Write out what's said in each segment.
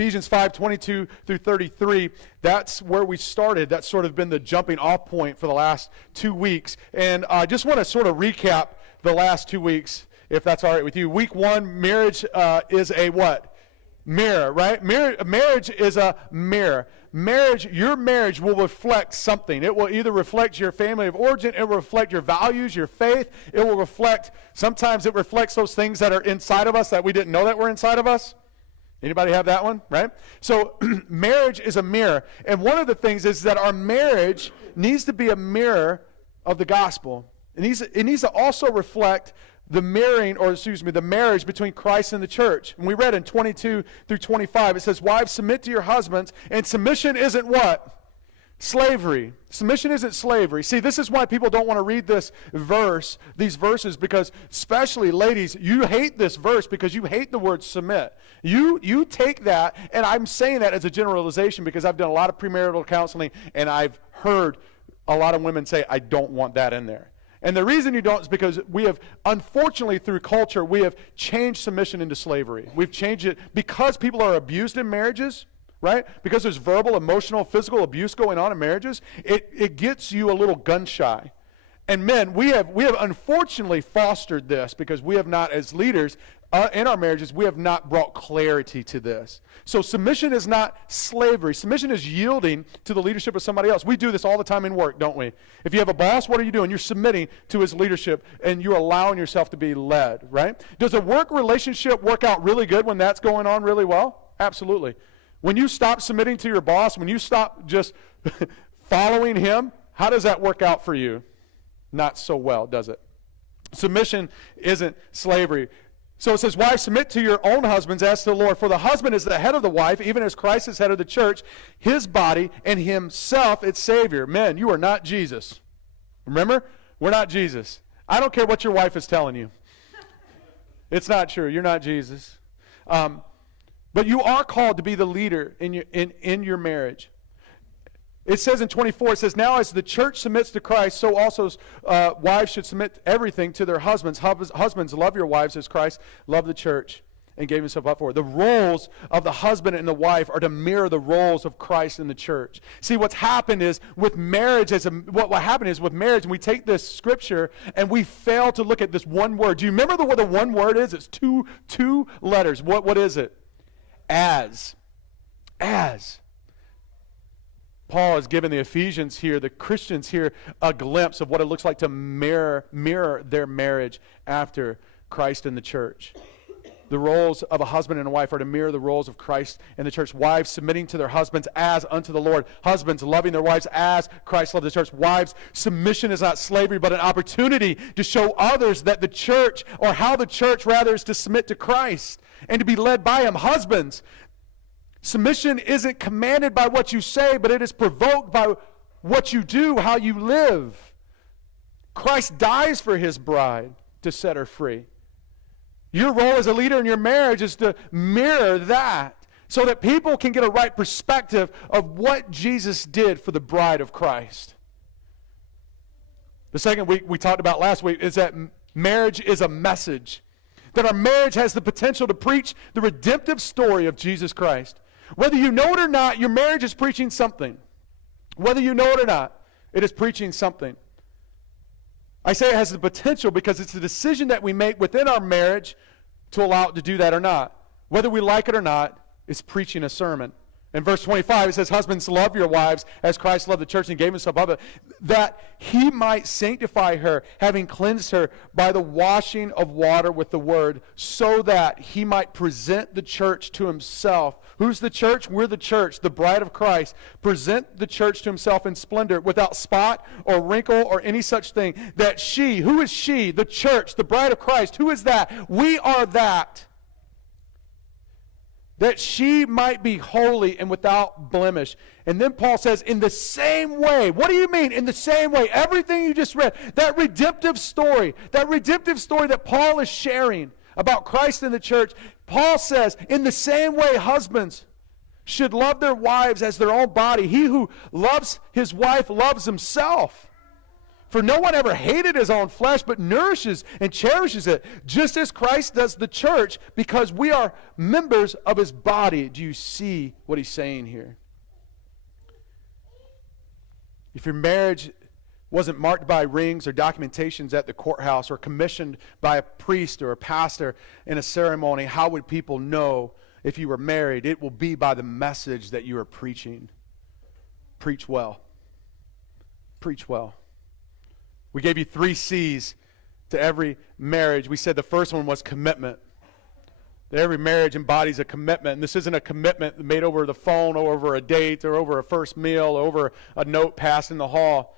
Ephesians 5:22 through 33, that's where we started. That's sort of been the jumping off point for the last 2 weeks. And I just want to sort of recap the last 2 weeks, if that's all right with you. Week 1, marriage is a what? Mirror, right? Marriage is a mirror. Your marriage will reflect something. It will either reflect your family of origin, it will reflect your values, your faith, it will reflect, sometimes it reflects those things that are inside of us that we didn't know that were inside of us. Anybody have that one, right? So marriage is a mirror. And one of the things is that our marriage needs to be a mirror of the gospel. It needs to also reflect the marriage between Christ and the church. And we read in 22 through 25, it says, wives, submit to your husbands. And submission isn't what? Slavery. Submission isn't slavery. See, this is why people don't want to read these verses, because especially ladies, you hate this verse because you hate the word submit. You take that, and I'm saying that as a generalization because I've done a lot of premarital counseling, and I've heard a lot of women say, I don't want that in there. And the reason you don't is because we have, unfortunately through culture, we have changed submission into slavery. We've changed it because people are abused in marriages, right? Because there's verbal, emotional, physical abuse going on in marriages. It gets you a little gun shy. And men, we have unfortunately fostered this because we have not, as leaders in our marriages, we have not brought clarity to this. So submission is not slavery. Submission is yielding to the leadership of somebody else. We do this all the time in work, don't we? If you have a boss, what are you doing? You're submitting to his leadership, and you're allowing yourself to be led, right? Does a work relationship work out really good when that's going on really well? Absolutely. When you stop submitting to your boss, when you stop just following him, how does that work out for you? Not so well, does it? Submission isn't slavery. So it says, wives, submit to your own husbands as to the Lord. For the husband is the head of the wife, even as Christ is head of the church, his body, and himself its Savior. Men, you are not Jesus. Remember? We're not Jesus. I don't care what your wife is telling you. It's not true. You're not Jesus. But you are called to be the leader in your marriage. It says in 24, it says, now as the church submits to Christ, so also wives should submit everything to their husbands. Husbands, love your wives as Christ loved the church and gave himself up for it. The roles of the husband and the wife are to mirror the roles of Christ in the church. See, what's happened is with marriage, what happened is with marriage, we take this scripture and we fail to look at this one word. Do you remember what the one word is? It's two letters. What is it? As. Paul has given the Ephesians here, the Christians here, a glimpse of what it looks like to mirror their marriage after Christ and the church. The roles of a husband and a wife are to mirror the roles of Christ and the church. Wives submitting to their husbands as unto the Lord. Husbands loving their wives as Christ loved the church. Wives, submission is not slavery, but an opportunity to show others that the church, or how the church rather, is to submit to Christ and to be led by him. Husbands, submission isn't commanded by what you say, but it is provoked by what you do, how you live. Christ dies for his bride to set her free. Your role as a leader in your marriage is to mirror that so that people can get a right perspective of what Jesus did for the bride of Christ. The second week we talked about last week is that marriage is a message. That our marriage has the potential to preach the redemptive story of Jesus Christ. Whether you know it or not, your marriage is preaching something. Whether you know it or not, it is preaching something. I say it has the potential because it's the decision that we make within our marriage to allow it to do that or not. Whether we like it or not, it's preaching a sermon. In verse 25, it says, husbands, love your wives as Christ loved the church and gave himself up, that he might sanctify her, having cleansed her by the washing of water with the word, so that he might present the church to himself. Who's the church? We're the church, the bride of Christ. Present the church to himself in splendor, without spot or wrinkle or any such thing. That she, who is she? The church, the bride of Christ. Who is that? We are that. That she might be holy and without blemish. And then Paul says, in the same way. What do you mean, in the same way? Everything you just read, that redemptive story that Paul is sharing about Christ and the church, Paul says, in the same way, husbands should love their wives as their own body. He who loves his wife loves himself. For no one ever hated his own flesh, but nourishes and cherishes it, just as Christ does the church, because we are members of his body. Do you see what he's saying here? If your marriage wasn't marked by rings or documentations at the courthouse or commissioned by a priest or a pastor in a ceremony, how would people know if you were married? It will be by the message that you are preaching. Preach well. Preach well. We gave you 3 C's to every marriage. We said the first one was commitment. That every marriage embodies a commitment. And this isn't a commitment made over the phone or over a date or over a first meal or over a note passed in the hall.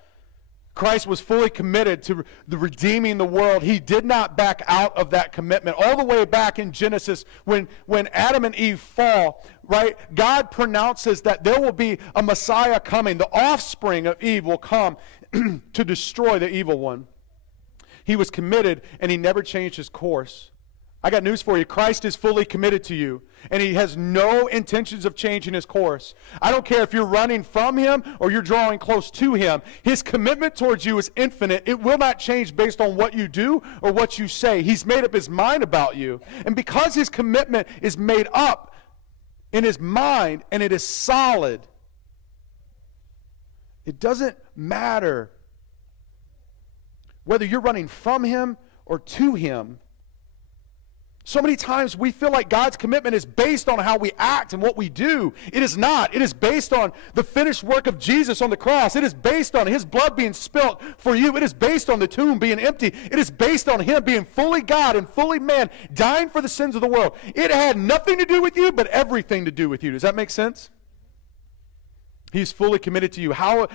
Christ was fully committed to redeeming the world. He did not back out of that commitment. All the way back in Genesis, when Adam and Eve fall, right, God pronounces that there will be a Messiah coming. The offspring of Eve will come to destroy the evil one. He was committed, and he never changed his course. I got news for you. Christ is fully committed to you, and he has no intentions of changing his course. I don't care if you're running from him or you're drawing close to him. His commitment towards you is infinite. It will not change based on what you do or what you say. He's made up his mind about you. And because his commitment is made up in his mind and it is solid, it doesn't matter whether you're running from him or to him. So many times we feel like God's commitment is based on how we act and what we do. It is not. It is based on the finished work of Jesus on the cross. It is based on his blood being spilt for you. It is based on the tomb being empty. It is based on him being fully God and fully man, dying for the sins of the world. It had nothing to do with you, but everything to do with you. Does that make sense? He's fully committed to you. How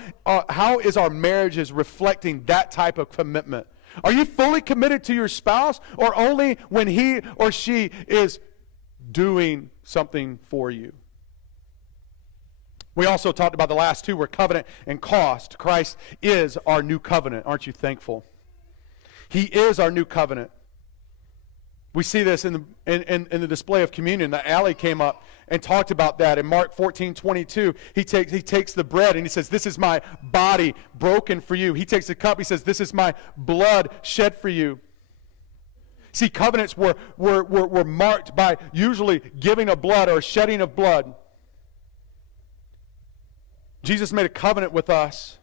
is our marriages reflecting that type of commitment? Are you fully committed to your spouse, or only when he or she is doing something for you? We also talked about the last 2 were covenant and cost. Christ is our new covenant. Aren't you thankful? He is our new covenant. We see this in the display of communion. The alley came up and talked about that. In Mark 14:22, he takes the bread and he says, "This is my body broken for you." He takes the cup, he says, "This is my blood shed for you." See, covenants were marked by usually giving of blood or shedding of blood. Jesus made a covenant with us,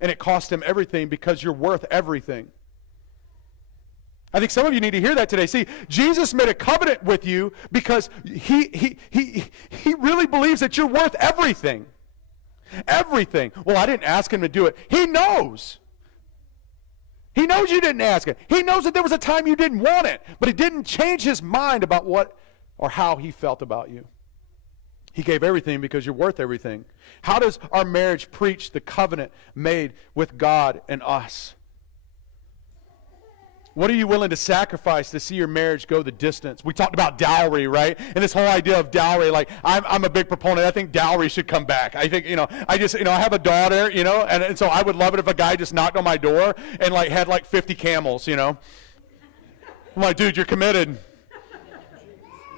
and it cost him everything because you're worth everything. I think some of you need to hear that today. See, Jesus made a covenant with you because he really believes that you're worth everything. Everything. Well, I didn't ask him to do it. He knows. He knows you didn't ask it. He knows that there was a time you didn't want it, but it didn't change his mind about what or how he felt about you. He gave everything because you're worth everything. How does our marriage preach the covenant made with God and us? What are you willing to sacrifice to see your marriage go the distance? We talked about dowry, right? And this whole idea of dowry, like, I'm a big proponent. I think dowry should come back. I think, I have a daughter, and so I would love it if a guy just knocked on my door and, had 50 camels, I'm like, dude, you're committed.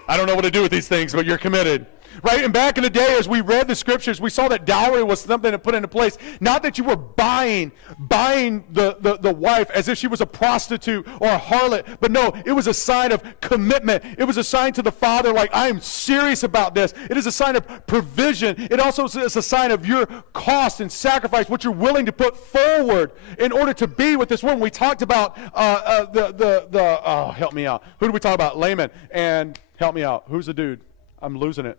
I don't know what to do with these things, but you're committed. Right? And back in the day, as we read the scriptures, we saw that dowry was something to put into place. Not that you were buying the wife as if she was a prostitute or a harlot, but no, it was a sign of commitment. It was a sign to the father, like, I am serious about this. It is a sign of provision. It also is a sign of your cost and sacrifice, what you're willing to put forward in order to be with this woman. We talked about help me out. Who did we talk about? Laman. And help me out. Who's the dude? I'm losing it.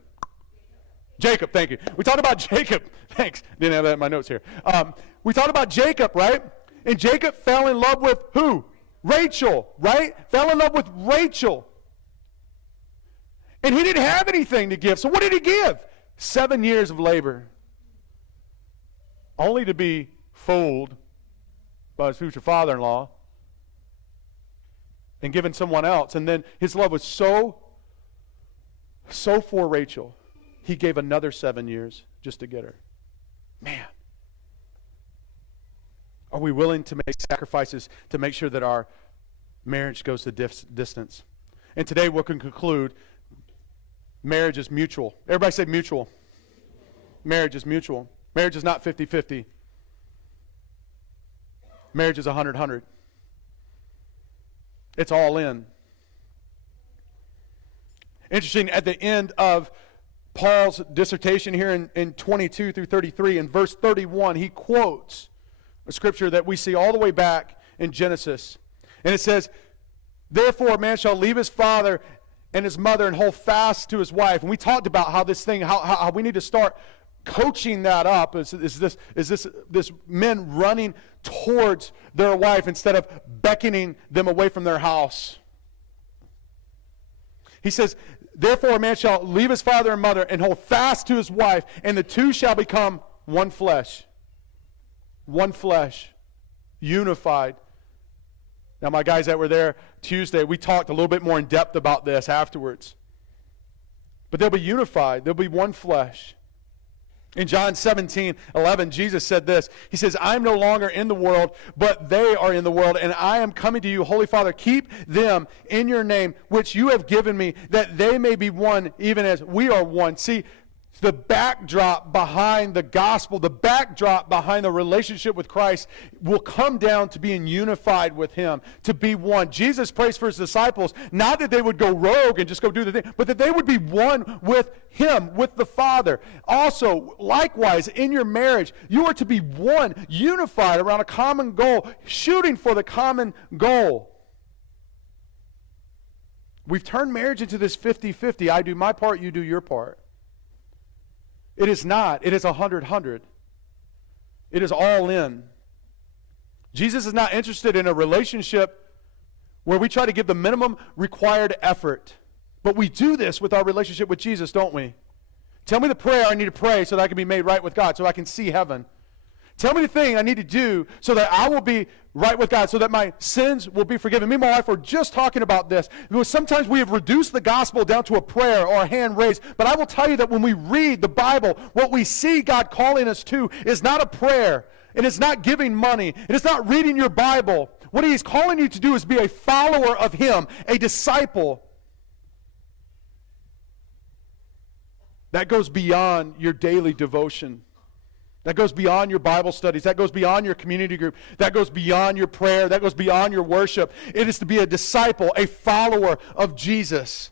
Jacob, thank you. We talked about Jacob. Thanks. Didn't have that in my notes here. We talked about Jacob, right? And Jacob fell in love with who? Rachel, right? Fell in love with Rachel. And he didn't have anything to give. So what did he give? 7 years of labor. Only to be fooled by his future father-in-law and given someone else. And then his love was so for Rachel, he gave another 7 years just to get her. Man. Are we willing to make sacrifices to make sure that our marriage goes the distance? And today we can conclude marriage is mutual. Everybody say mutual. Marriage is mutual. Marriage is not 50-50. Marriage is 100-100. It's all in. Interesting, at the end of Paul's dissertation here in 22 through 33, in verse 31, he quotes a scripture that we see all the way back in Genesis. And it says, therefore a man shall leave his father and his mother and hold fast to his wife. And we talked about how this thing, how we need to start coaching that up. Is this men running towards their wife instead of beckoning them away from their house. He says, therefore a man shall leave his father and mother and hold fast to his wife, and the two shall become one flesh. One flesh. Unified. Now my guys that were there Tuesday, we talked a little bit more in depth about this afterwards. But they'll be unified. They'll be one flesh. In John 17:11, Jesus said this. He says, I'm no longer in the world, but they are in the world, and I am coming to you. Holy Father, keep them in your name, which you have given me, that they may be one, even as we are one. See, the backdrop behind the gospel, the backdrop behind the relationship with Christ will come down to being unified with him, to be one. Jesus prays for his disciples, not that they would go rogue and just go do the thing, but that they would be one with him, with the Father. Also, likewise, in your marriage, you are to be one, unified around a common goal, shooting for the common goal. We've turned marriage into this 50-50. I do my part, you do your part. It is not. It is 100-100. It is all in. Jesus is not interested in a relationship where we try to give the minimum required effort. But we do this with our relationship with Jesus, don't we? Tell me the prayer I need to pray so that I can be made right with God, so I can see heaven. Tell me the thing I need to do so that I will be right with God, so that my sins will be forgiven. Me and my wife were just talking about this. Because sometimes we have reduced the gospel down to a prayer or a hand raised. But I will tell you that when we read the Bible, what we see God calling us to is not a prayer. And it's not giving money. And it's not reading your Bible. What he's calling you to do is be a follower of him, a disciple. That goes beyond your daily devotion. That goes beyond your Bible studies. That goes beyond your community group. That goes beyond your prayer. That goes beyond your worship. It is to be a disciple, a follower of Jesus.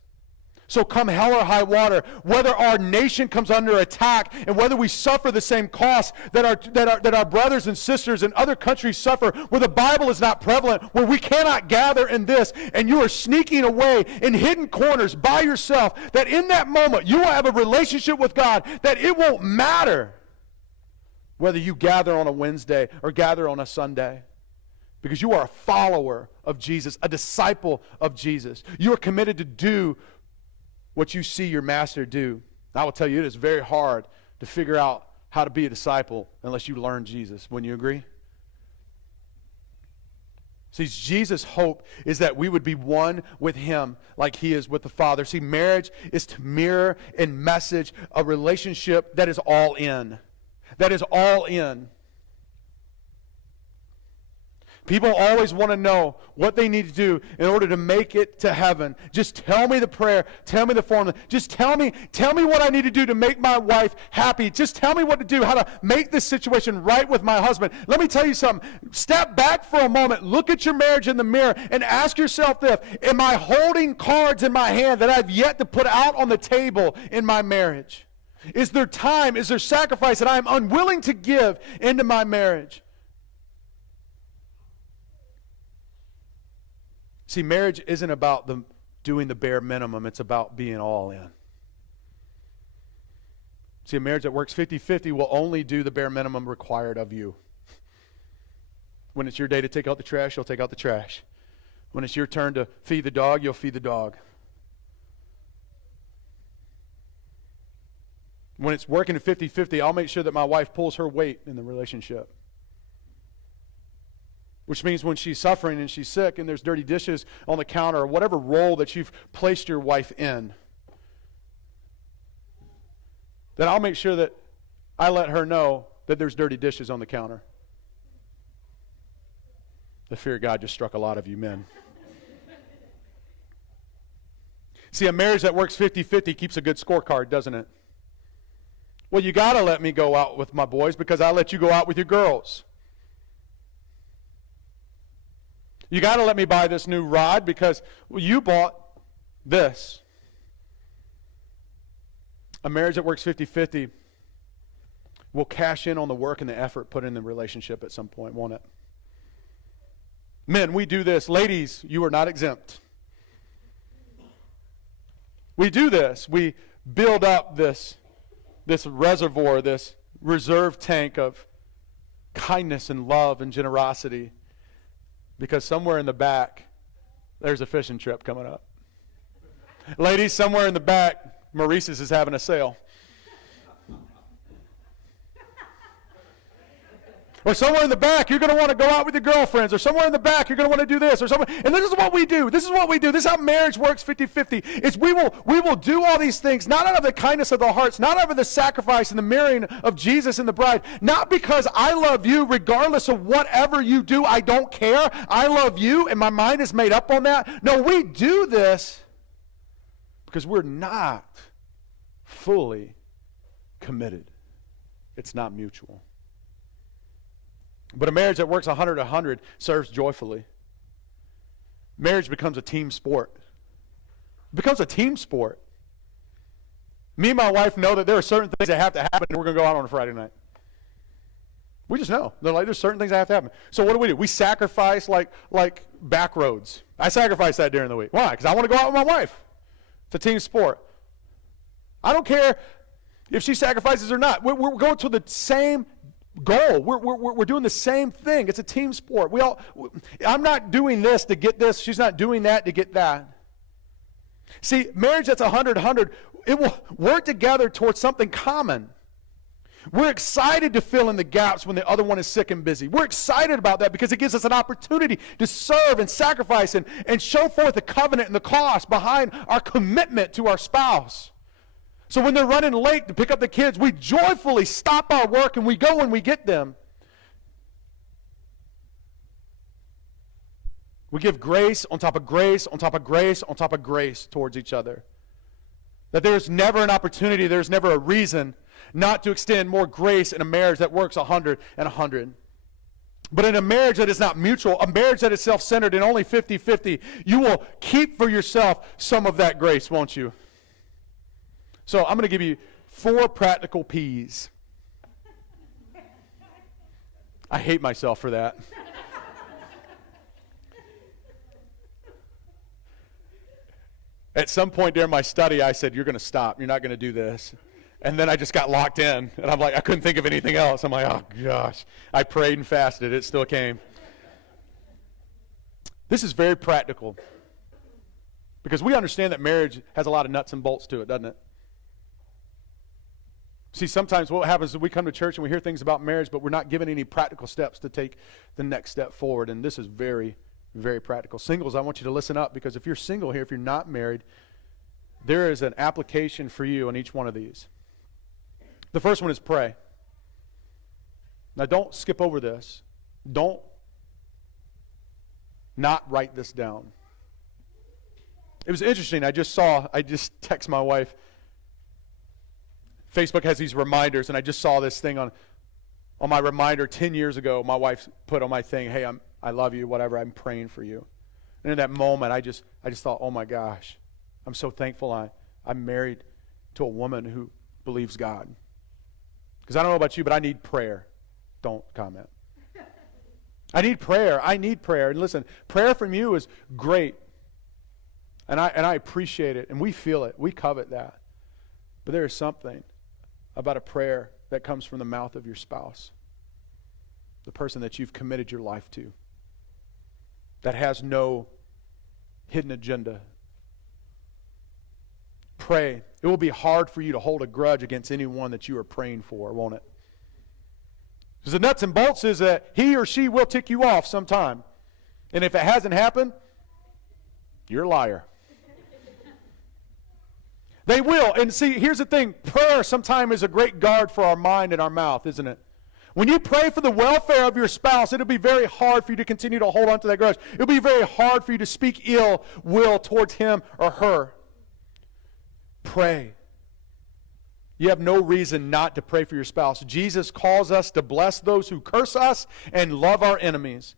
So come hell or high water, whether our nation comes under attack and whether we suffer the same costs that our brothers and sisters in other countries suffer, where the Bible is not prevalent, where we cannot gather in this, and you are sneaking away in hidden corners by yourself, that in that moment you will have a relationship with God, that it won't matter whether you gather on a Wednesday or gather on a Sunday, because you are a follower of Jesus, a disciple of Jesus. You are committed to do what you see your master do. I will tell you, it is very hard to figure out how to be a disciple unless you learn Jesus. Wouldn't you agree? See, Jesus' hope is that we would be one with him like he is with the Father. See, marriage is to mirror and message a relationship that is all in. That is all in. People always want to know what they need to do in order to make it to heaven. Just tell me the prayer. Tell me the formula. Just tell me what I need to do to make my wife happy. Just tell me what to do, how to make this situation right with my husband. Let me tell you something. Step back for a moment. Look at your marriage in the mirror and ask yourself this. Am I holding cards in my hand that I've yet to put out on the table in my marriage? Is there time, is there sacrifice that I am unwilling to give into my marriage? See, marriage isn't about doing the bare minimum. It's about being all in. See, a marriage that works 50-50 will only do the bare minimum required of you. When it's your day to take out the trash, you'll take out the trash. When it's your turn to feed the dog, you'll feed the dog. When it's working at 50-50, I'll make sure that my wife pulls her weight in the relationship. Which means when she's suffering and she's sick and there's dirty dishes on the counter or whatever role that you've placed your wife in, then I'll make sure that I let her know that there's dirty dishes on the counter. The fear of God just struck a lot of you men. See, a marriage that works 50-50 keeps a good scorecard, doesn't it? Well, you got to let me go out with my boys because I let you go out with your girls. You got to let me buy this new rod because you bought this. A marriage that works 50-50 will cash in on the work and the effort put in the relationship at some point, won't it? Men, we do this. Ladies, you are not exempt. We do this. We build up this reservoir, this reserve tank of kindness and love and generosity, because somewhere in the back, there's a fishing trip coming up. Ladies, somewhere in the back, Maurice's is having a sale. Or somewhere in the back, you're going to want to go out with your girlfriends. Or somewhere in the back, you're going to want to do this. And this is what we do. This is what we do. This is how marriage works 50-50. Is we will do all these things, not out of the kindness of the hearts, not out of the sacrifice and the mirroring of Jesus and the bride. Not because I love you regardless of whatever you do. I don't care. I love you, and my mind is made up on that. No, we do this because we're not fully committed. It's not mutual. But a marriage that works 100-100 serves joyfully. Marriage becomes a team sport. It becomes a team sport. Me and my wife know that there are certain things that have to happen if we're going to go out on a Friday night. We just know. They're like, there's certain things that have to happen. So what do? We sacrifice like back roads. I sacrifice that during the week. Why? Because I want to go out with my wife. It's a team sport. I don't care if she sacrifices or not. We're going to the same goal. We're doing the same thing. It's a team sport. I'm not doing this to get this. She's not doing that to get that. See, marriage that's 100-100, it will work together towards something common. We're excited to fill in the gaps when the other one is sick and busy. We're excited about that because it gives us an opportunity to serve and sacrifice and show forth the covenant and the cost behind our commitment to our spouse. So when they're running late to pick up the kids, we joyfully stop our work and we go when we get them. We give grace on top of grace on top of grace on top of grace towards each other. That there's never an opportunity, there's never a reason not to extend more grace in a marriage that works 100-100. But in a marriage that is not mutual, a marriage that is self-centered and only 50-50, you will keep for yourself some of that grace, won't you? So I'm going to give you 4 practical P's. I hate myself for that. At some point during my study, I said, you're going to stop. You're not going to do this. And then I just got locked in. And I'm like, I couldn't think of anything else. I'm like, oh, gosh. I prayed and fasted. It still came. This is very practical. Because we understand that marriage has a lot of nuts and bolts to it, doesn't it? See, sometimes what happens is we come to church and we hear things about marriage, but we're not given any practical steps to take the next step forward. And this is very, very practical. Singles, I want you to listen up, because if you're single here, if you're not married, there is an application for you on each one of these. The first one is pray. Now, don't skip over this. Don't not write this down. It was interesting. I just text my wife. Facebook has these reminders, and I just saw this thing on my reminder 10 years ago. My wife put on my thing, hey, I love you, whatever, I'm praying for you. And in that moment, I just thought, oh my gosh, I'm so thankful I'm married to a woman who believes God. Because I don't know about you, but I need prayer. Don't comment. I need prayer. And listen, prayer from you is great. And I appreciate it, and we feel it. We covet that. But there is something about a prayer that comes from the mouth of your spouse, the person that you've committed your life to, that has no hidden agenda. Pray. It will be hard for you to hold a grudge against anyone that you are praying for, won't it? Because the nuts and bolts is that he or she will tick you off sometime. And if it hasn't happened, you're a liar. They will. And see, here's the thing. Prayer sometimes is a great guard for our mind and our mouth, isn't it? When you pray for the welfare of your spouse, it'll be very hard for you to continue to hold on to that grudge. It'll be very hard for you to speak ill will towards him or her. Pray. You have no reason not to pray for your spouse. Jesus calls us to bless those who curse us and love our enemies.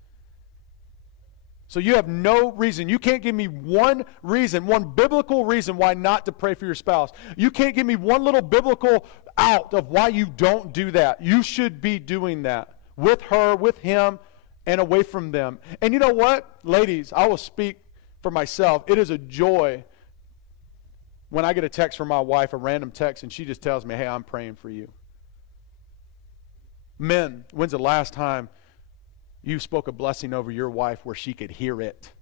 So you have no reason. You can't give me one reason, one biblical reason why not to pray for your spouse. You can't give me one little biblical out of why you don't do that. You should be doing that with her, with him, and away from them. And you know what? Ladies, I will speak for myself. It is a joy when I get a text from my wife, a random text, and she just tells me, hey, I'm praying for you. Men, when's the last time you spoke a blessing over your wife where she could hear it?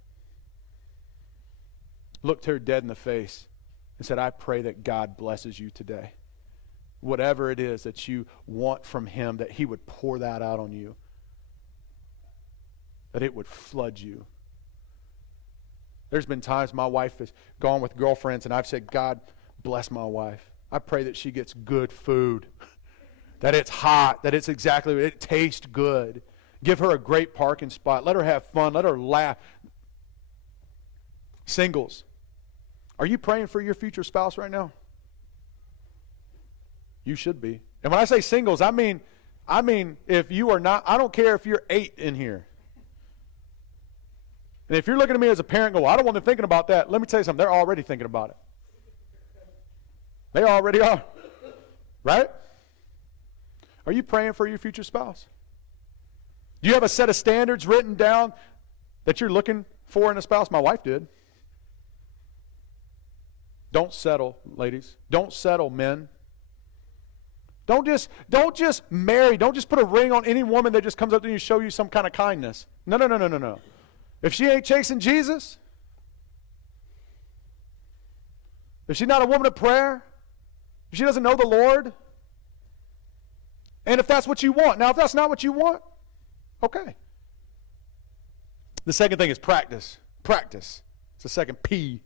Looked her dead in the face and said, I pray that God blesses you today. Whatever it is that you want from him, that he would pour that out on you. That it would flood you. There's been times my wife has gone with girlfriends and I've said, God bless my wife. I pray that she gets good food. That it's hot. That it's exactly, it tastes good. Give her a great parking spot. Let her have fun. Let her laugh. Singles, are you praying for your future spouse right now? You should be. And when I say singles, I mean if you are not, I don't care if you're 8 in here. And if you're looking at me as a parent, go, well, I don't want them thinking about that. Let me tell you something. They're already thinking about it. They already are. Right? Are you praying for your future spouse? Do you have a set of standards written down that you're looking for in a spouse? My wife did. Don't settle, ladies. Don't settle, men. Don't just marry. Don't just put a ring on any woman that just comes up to you and show you some kind of kindness. No. If she ain't chasing Jesus, if she's not a woman of prayer, if she doesn't know the Lord, and if that's what you want. Now, if that's not what you want, okay. The second thing is practice. Practice. It's the second P.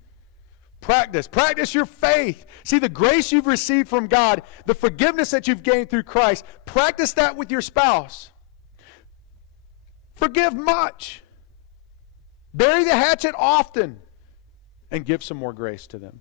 Practice. Practice your faith. See, the grace you've received from God, the forgiveness that you've gained through Christ, practice that with your spouse. Forgive much. Bury the hatchet often. And give some more grace to them.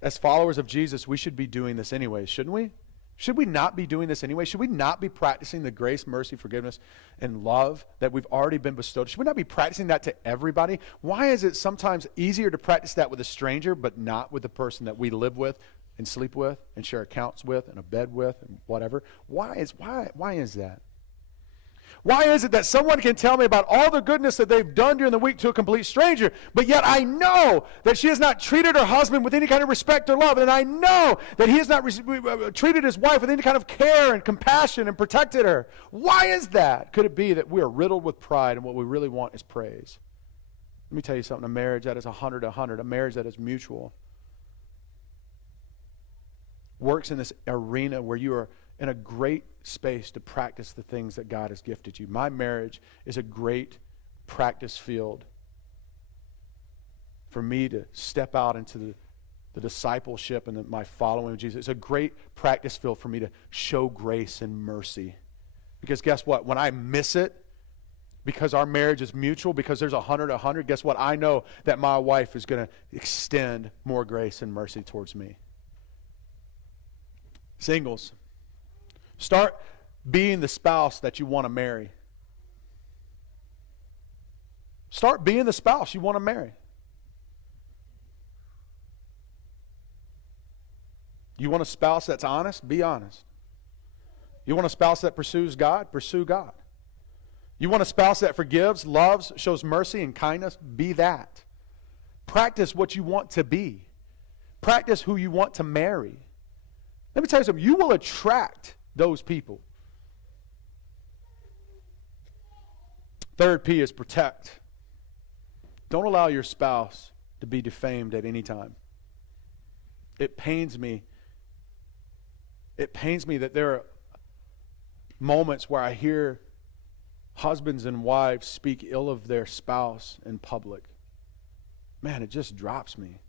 As followers of Jesus, we should be doing this anyway, shouldn't we? Should we not be doing this anyway? Should we not be practicing the grace, mercy, forgiveness, and love that we've already been bestowed? Should we not be practicing that to everybody? Why is it sometimes easier to practice that with a stranger, but not with the person that we live with and sleep with and share accounts with and a bed with and whatever? Why is that? Why is it that someone can tell me about all the goodness that they've done during the week to a complete stranger, but yet I know that she has not treated her husband with any kind of respect or love, and I know that he has not treated his wife with any kind of care and compassion and protected her? Why is that? Could it be that we are riddled with pride and what we really want is praise? Let me tell you something, a marriage that is 100-100, a marriage that is mutual, works in this arena where you are in a great space to practice the things that God has gifted you. My marriage is a great practice field for me to step out into the discipleship and my following of Jesus. It's a great practice field for me to show grace and mercy. Because guess what? When I miss it, because our marriage is mutual, because there's 100-100, guess what? I know that my wife is going to extend more grace and mercy towards me. Singles, start being the spouse that you want to marry. Start being the spouse you want to marry. You want a spouse that's honest? Be honest. You want a spouse that pursues God? Pursue God. You want a spouse that forgives, loves, shows mercy and kindness? Be that. Practice what you want to be. Practice who you want to marry. Let me tell you something. You will attract those people. Third P is protect. Don't allow your spouse to be defamed at any time. It pains me. It pains me that there are moments where I hear husbands and wives speak ill of their spouse in public. Man, it just drops me.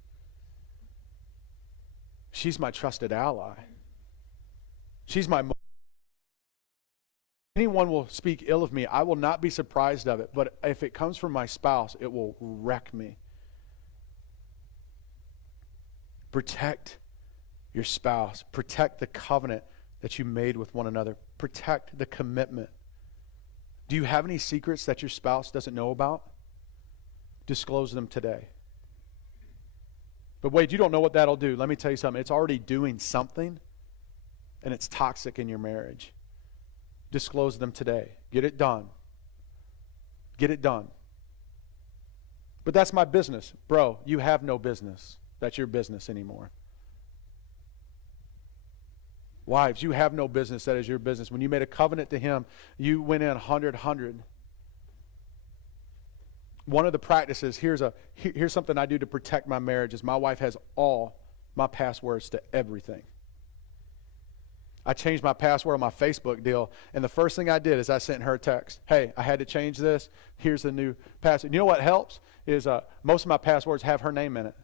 She's my trusted ally. She's my... Anyone will speak ill of me, I will not be surprised of it. But if it comes from my spouse, it will wreck me. Protect your spouse. Protect the covenant that you made with one another. Protect the commitment Do you have any secrets that your spouse doesn't know about? Disclose them today. But wait, you don't know what that'll do. Let me tell you something. It's already doing something, and it's toxic in your marriage. Disclose them today. Get it done. Get it done. But that's my business. Bro, you have no business. That's your business anymore. Wives, you have no business. That is your business. When you made a covenant to him, you went in 100. One of the practices, here's something I do to protect my marriage, is my wife has all my passwords to everything. I changed my password on my Facebook deal, and the first thing I did is I sent her a text. Hey, I had to change this. Here's the new password. You know what helps is most of my passwords have her name in it.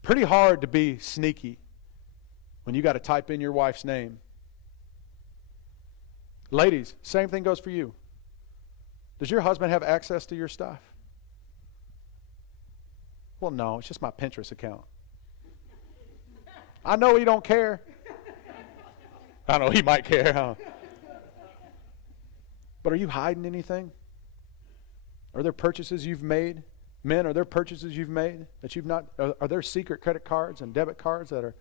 Pretty hard to be sneaky when you got to type in your wife's name. Ladies, same thing goes for you. Does your husband have access to your stuff? Well, no, it's just my Pinterest account. I know he don't care. I know he might care, huh? But are you hiding anything? Are there purchases you've made? Men, are there purchases you've made that you've not? Are there secret credit cards and debit cards that are?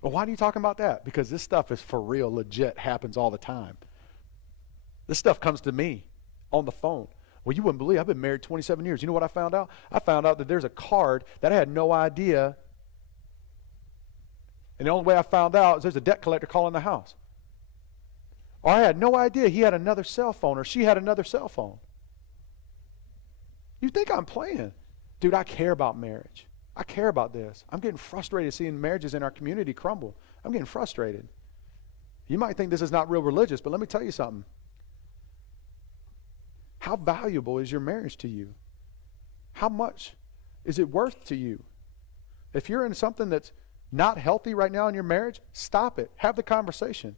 Well, why are you talking about that? Because this stuff is for real, legit, happens all the time. This stuff comes to me on the phone. Well, you wouldn't believe, I've been married 27 years. You know what I found out? I found out that there's a card that I had no idea. And the only way I found out is there's a debt collector calling the house. Or I had no idea he had another cell phone or she had another cell phone. You think I'm playing? Dude, I care about marriage. I care about this. I'm getting frustrated seeing marriages in our community crumble. I'm getting frustrated. You might think this is not real religious, but let me tell you something. How valuable is your marriage to you? How much is it worth to you? If you're in something that's not healthy right now in your marriage, stop it. Have the conversation.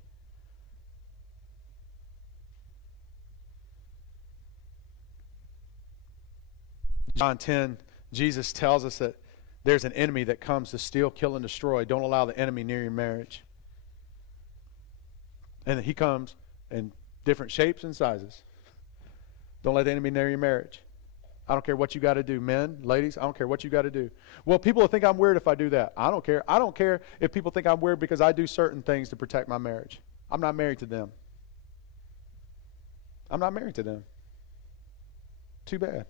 John 10, Jesus tells us that there's an enemy that comes to steal, kill, and destroy. Don't allow the enemy near your marriage. And he comes in different shapes and sizes. Don't let the enemy near your marriage. I don't care what you got to do. Men, ladies, I don't care what you got to do. Well, people will think I'm weird if I do that. I don't care. I don't care if people think I'm weird because I do certain things to protect my marriage. I'm not married to them. I'm not married to them. Too bad.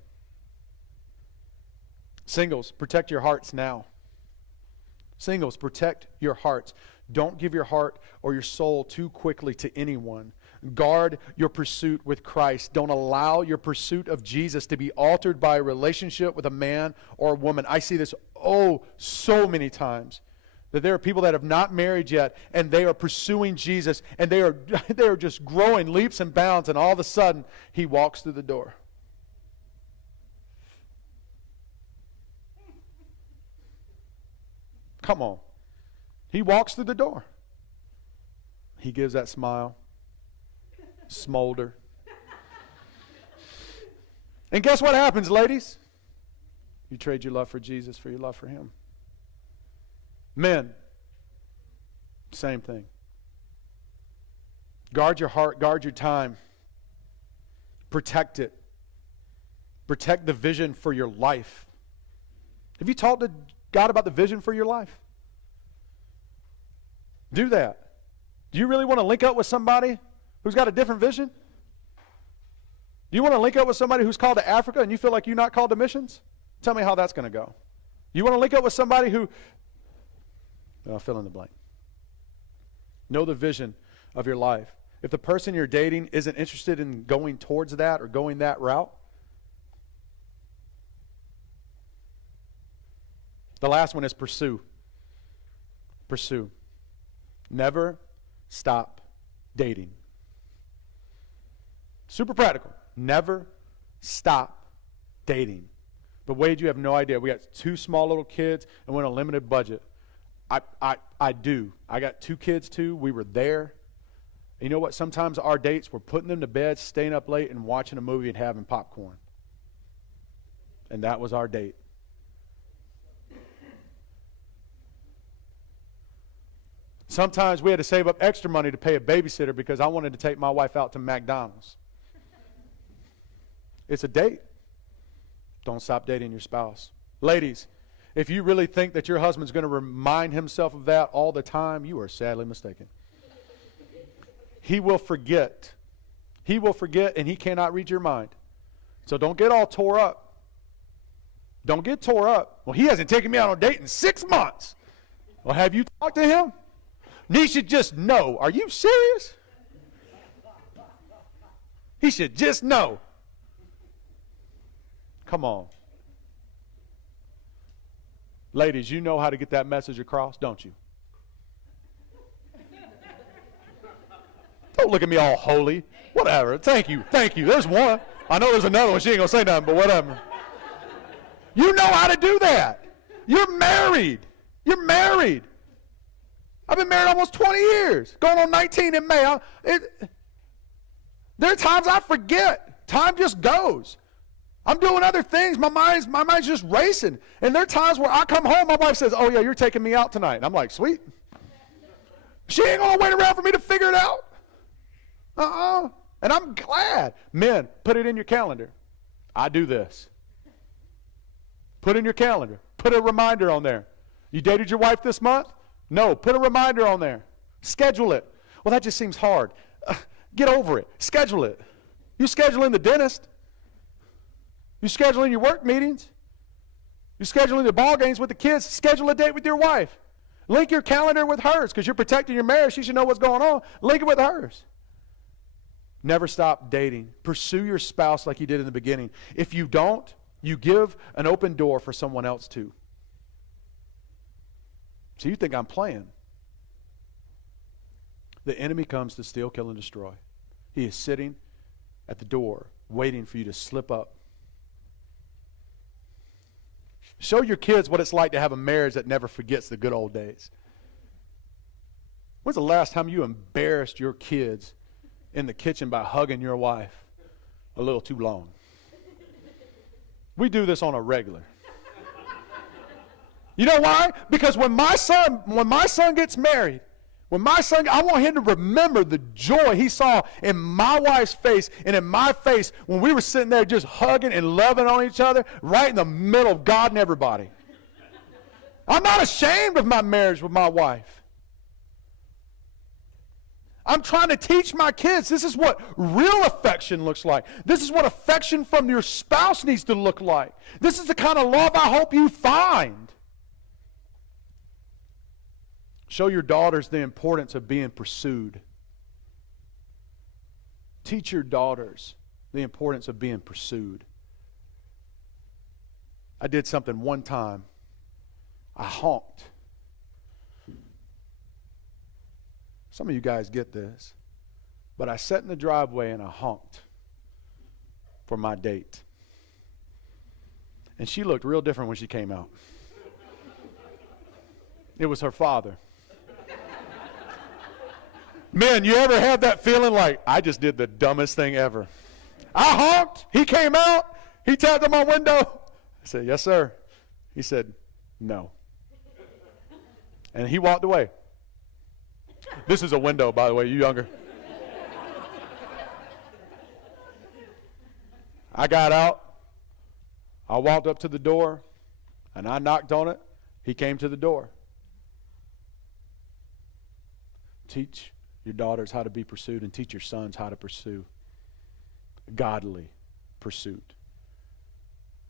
Singles, protect your hearts now. Singles, protect your hearts. Don't give your heart or your soul too quickly to anyone. Guard your pursuit with Christ. Don't allow your pursuit of Jesus to be altered by a relationship with a man or a woman. I see this so many times. That there are people that have not married yet, and they are pursuing Jesus, and they are just growing leaps and bounds, and all of a sudden, he walks through the door. Come on. He walks through the door. He gives that smile. Smolder. And guess what happens, ladies? You trade your love for Jesus for your love for him. Men, same thing. Guard your heart, guard your time. Protect it. Protect the vision for your life. Have you talked to God about the vision for your life? Do that. Do you really want to link up with somebody who's got a different vision? Do you want to link up with somebody who's called to Africa and you feel like you're not called to missions? Tell me how that's going to go. You want to link up with somebody who, fill in the blank. Know the vision of your life. If the person you're dating isn't interested in going towards that or going that route, the last one is pursue. Pursue. Never stop dating. Super practical. Never stop dating. But Wade, you have no idea. We got 2 small little kids and we're on a limited budget. I do. I got 2 kids too. We were there. And you know what? Sometimes our dates, we're putting them to bed, staying up late and watching a movie and having popcorn. And that was our date. Sometimes we had to save up extra money to pay a babysitter because I wanted to take my wife out to McDonald's. It's a date. Don't stop dating your spouse. Ladies, if you really think that your husband's going to remind himself of that all the time, you are sadly mistaken. He will forget. He will forget, and he cannot read your mind. So don't get all tore up. Don't get tore up. Well, he hasn't taken me out on a date in 6 months. Well, have you talked to him? He should just know. Are you serious? He should just know. Come on. Ladies, you know how to get that message across, don't you? Don't look at me all holy. Whatever. Thank you. Thank you. There's one. I know there's another one. She ain't going to say nothing, but whatever. You know how to do that. You're married. You're married. I've been married almost 20 years. Going on 19 in May. There are times I forget. Time just goes. I'm doing other things. My mind's just racing. And there are times where I come home, my wife says, oh yeah, you're taking me out tonight. And I'm like, sweet. She ain't going to wait around for me to figure it out. And I'm glad. Men, put it in your calendar. I do this. Put in your calendar. Put a reminder on there. You dated your wife this month? No. Put a reminder on there. Schedule it. Well, that just seems hard. Get over it. Schedule it. You scheduling the dentist. You scheduling your work meetings. You scheduling the ball games with the kids. Schedule a date with your wife. Link your calendar with hers because you're protecting your marriage. She should know what's going on. Link it with hers. Never stop dating. Pursue your spouse like you did in the beginning. If you don't, you give an open door for someone else too. So you think I'm playing. The enemy comes to steal, kill, and destroy. He is sitting at the door waiting for you to slip up. Show your kids what it's like to have a marriage that never forgets the good old days. When's the last time you embarrassed your kids in the kitchen by hugging your wife a little too long? We do this on a regular. You know why? Because when my son gets married, I want him to remember the joy he saw in my wife's face and in my face when we were sitting there just hugging and loving on each other right in the middle of God and everybody. I'm not ashamed of my marriage with my wife. I'm trying to teach my kids this is what real affection looks like. This is what affection from your spouse needs to look like. This is the kind of love I hope you find. Show your daughters the importance of being pursued. Teach your daughters the importance of being pursued. I did something one time. I honked. Some of you guys get this. But I sat in the driveway and I honked for my date. And she looked real different when she came out. It was her father. Men, you ever have that feeling like, I just did the dumbest thing ever? I honked. He came out. He tapped on my window. I said, yes, sir. He said, no. And he walked away. This is a window, by the way, you younger. I got out. I walked up to the door, and I knocked on it. He came to the door. Teach your daughters how to be pursued and teach your sons how to pursue godly pursuit.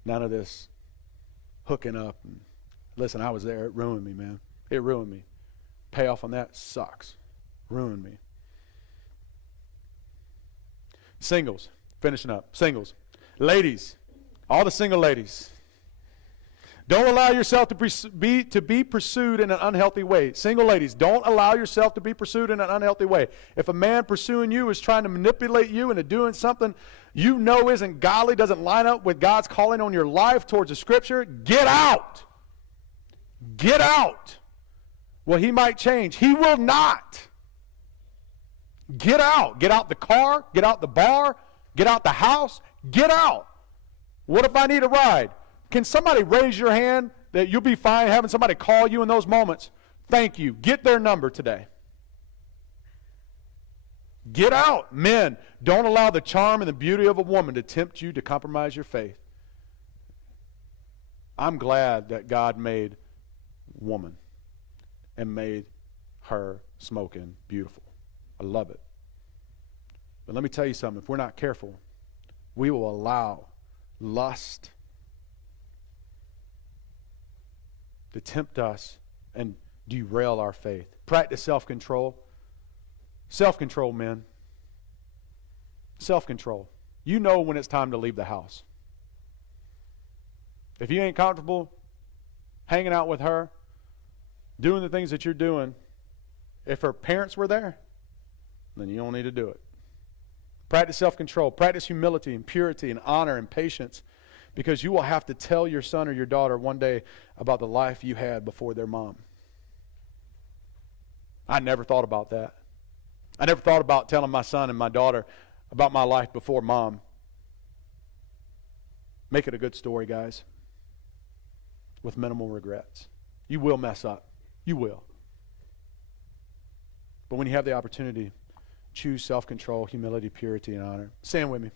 None of this hooking up. And listen, I was there. It ruined me, man. It ruined me. Payoff on that sucks. Ruined me. Singles. Finishing up. Singles. Ladies. All the single ladies. Don't allow yourself to be pursued in an unhealthy way. Single ladies, don't allow yourself to be pursued in an unhealthy way. If a man pursuing you is trying to manipulate you into doing something you know isn't godly, doesn't line up with God's calling on your life towards the Scripture, get out. Get out. Well, he might change. He will not. Get out. Get out the car. Get out the bar. Get out the house. Get out. What if I need a ride? Can somebody raise your hand that you'll be fine having somebody call you in those moments? Thank you. Get their number today. Get out. Men, don't allow the charm and the beauty of a woman to tempt you to compromise your faith. I'm glad that God made woman and made her smoking beautiful. I love it. But let me tell you something. If we're not careful, we will allow lust to tempt us and derail our faith. Practice self-control. Self-control, men. Self-control. You know when it's time to leave the house. If you ain't comfortable hanging out with her, doing the things that you're doing, if her parents were there, then you don't need to do it. Practice self-control. Practice humility and purity and honor and patience, because you will have to tell your son or your daughter one day about the life you had before their mom. I never thought about that. I never thought about telling my son and my daughter about my life before mom. Make it a good story, guys, with minimal regrets. You will mess up. You will. But when you have the opportunity, choose self-control, humility, purity, and honor. Stand with me.